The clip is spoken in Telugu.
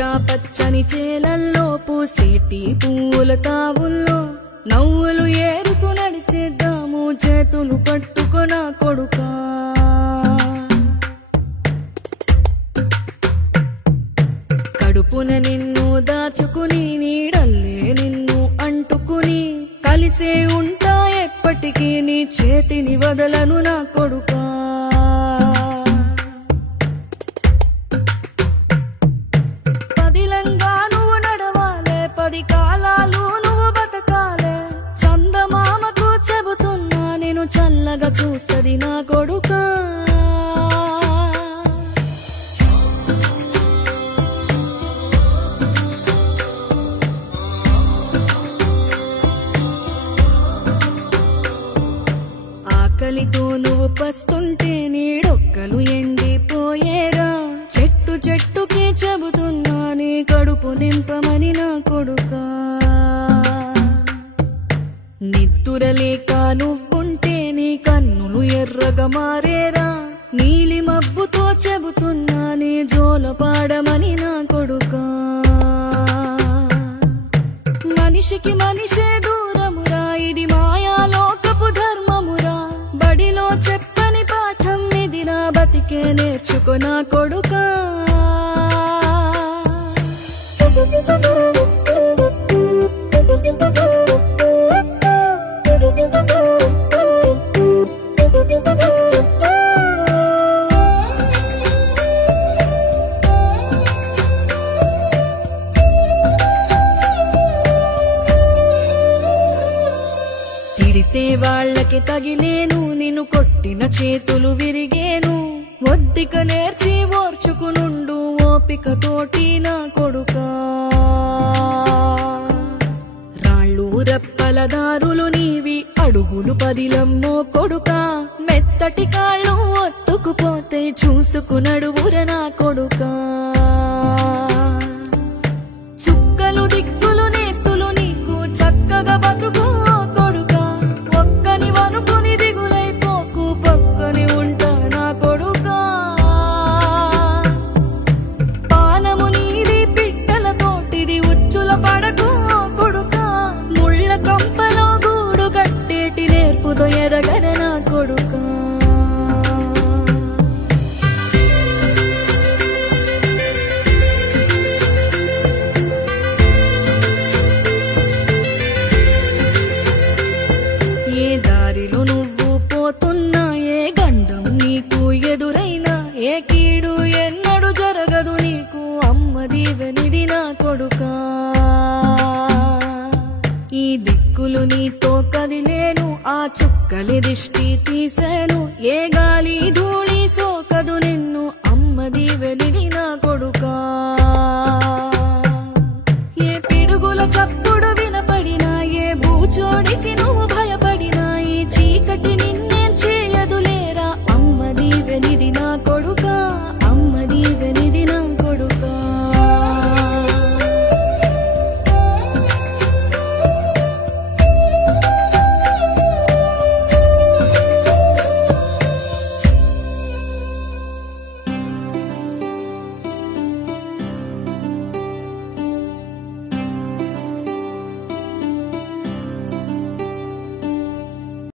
పచ్చా పచ్చని చేలల్లో పూసేటి పూల తావుల్లో నవ్వులు ఏరుతూ నడిచేద్దాము చేతులు పట్టుకొన కొడుకా కడుపున నిన్ను దాచుకుని నీడల్లే నిన్ను అంటుకుని కలిసే ఉంటా ఎప్పటికీ నీ చేతిని వదలను నా కొడుకా పదిలంగా నువ్వు నడవాలే 10 కాలాలు నువ్వు బతకాలే చందమామకు చెబుతున్నా నేను చల్లగా చూస్తది నా కొడుకా ఆకలితో నువ్వు పస్తుంటే నీడొక్కలు ఎండిపోయేరా చెట్టు చెట్టుకి చెబుతున్నా నీ కడుపు నింపమని నా కొడుకా నిద్దురలేక నువ్వుంటే నీ కన్నులు ఎర్రగా మారేరా నీలి మబ్బుతో చెబుతున్నా నీ జోల పాడమని నా కొడుకా మనిషికి మనిషే దూరమురా ఇది మాయాలోకపు ధర్మమురా బడిలో చెప్పని పాఠం ఇది నా బతికే నేర్చుకో నా కొడుకా తిడితే వాళ్ళకి తగిలేను నిన్ను కొట్టిన చేతులు విరిగేను ఒద్దిక నేర్చి ఓర్చుకునుండు ఓపిక తోటి నా కొడుకా రాళ్ళు రప్పల దారులు నీవి అడుగులు పదిలమ్మో కొడుకా మెత్తటి కాళ్ళు ఒత్తుకుపోతే చూసుకునడువుర నా కొడుకా చుక్కలు దిక్కులు నేస్తులు నీకు చక్కగా బతుకు కొడుకా ఒక్కని వనుకుని దిగులైపోకు పక్కని ఉంటా నా కొడుకా పానము నీది పిట్టల తోటిది ఉచ్చుల పడకు కొడుకా ముళ్ళ కంపలో గూడు కట్టేటి నేర్పుతో ఎదగర నా కొడుకా ఏ దారిలో నువ్వు పోతున్నా ఏ గండం నీకు ఎదురైనా ఏ కీడు ఎన్నడు జరగదు నీకు అమ్మ దీవెనిది నా కొడుకా ఈ దిక్కులు నీతో కదిలేను ఆ చుక్కలి దిష్టి తీసేను ఏ